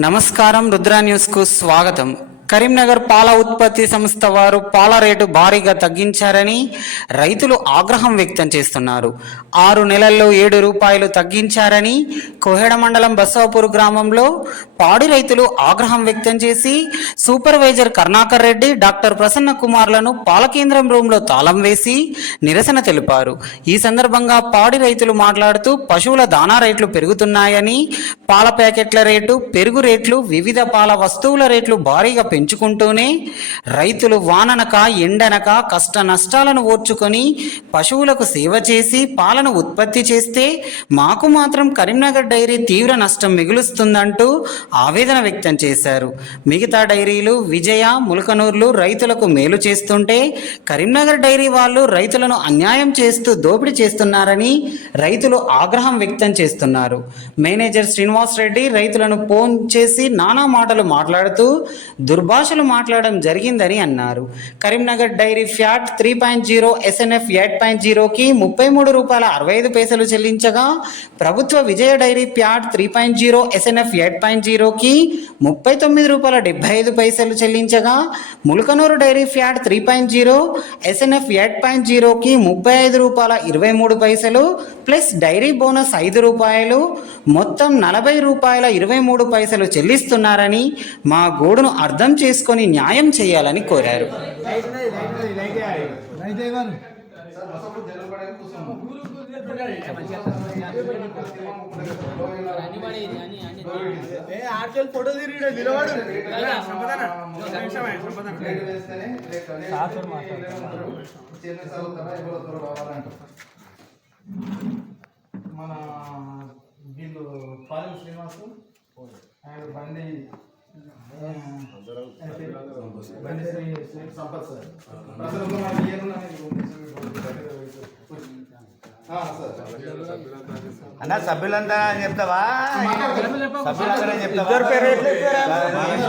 నమస్కారం, రుద్ర న్యూస్కు స్వాగతం. కరీంనగర్ పాల ఉత్పత్తి సంస్థ వారు పాల రేటు భారీగా తగ్గించారని రైతులు ఆగ్రహం వ్యక్తం చేస్తున్నారు. 6 నెలల్లో 7 రూపాయలు తగ్గించారని కోహెడ మండలం బసవాపూర్ గ్రామంలో పాడి రైతులు ఆగ్రహం వ్యక్తం చేసి సూపర్వైజర్ కరుణాకర్ రెడ్డి, డాక్టర్ ప్రసన్న కుమార్లను పాల కేంద్రం రూమ్లో తాళం వేసి నిరసన తెలిపారు. ఈ సందర్భంగా పాడి రైతులు మాట్లాడుతూ పశువుల దాణా రేట్లు పెరుగుతున్నాయని, పాల ప్యాకెట్ల రేటు, పెరుగు రేట్లు, వివిధ పాల వస్తువుల రేట్లు భారీగా పెంచుకుంటూనే రైతులు వాననక ఎండనక కష్ట నష్టాలను ఓర్చుకొని పశువులకు సేవ చేసి పాలను ఉత్పత్తి చేస్తే మాకు మాత్రం కరీంనగర్ డైరీ తీవ్ర నష్టం మిగులుస్తుందంటూ ఆవేదన వ్యక్తం చేశారు. మిగతా డైరీలు విజయ, ములకనూర్లు రైతులకు మేలు చేస్తుంటే కరీంనగర్ డైరీ వాళ్ళు రైతులను అన్యాయం చేస్తూ దోపిడీ చేస్తున్నారని రైతులు ఆగ్రహం వ్యక్తం చేస్తున్నారు. మేనేజర్ శ్రీనివాస్ రెడ్డి రైతులను ఫోన్ చేసి నానా మాటలు మాట్లాడుతూ దుర్భాషలు మాట్లాడడం జరిగిందని అన్నారు. కరీంనగర్ డైరీ ఫ్యాట్ 3.0 SNF 8.0కి 33 రూపాయల 65 పైసలు చెల్లించగా, ప్రభుత్వ విజయ డైరీ ఫ్యాట్ 3.0 SNF 8.0కి 39 రూపాయల 75 పైసలు చెల్లించగా, ములకనూరు డైరీ ఫ్యాట్ 3.0 SNF 8.0కి 35 రూపాయల 23 పైసలు ప్లస్ డైరీ బోనస్ 5 రూపాయలు, మొత్తం 40 రూపాయల 23 పైసలు చెల్లిస్తున్నారని, మా గోడును అర్థం చేసుకొని న్యాయం చేయాలని కోరారు. మన వీళ్ళు పాలెం శ్రీనివాసు అండ్ బండి సంపత్ సార్ అన్న సభ్యులంతా చెప్తావా? సభ్యులందరూ చెప్తావా?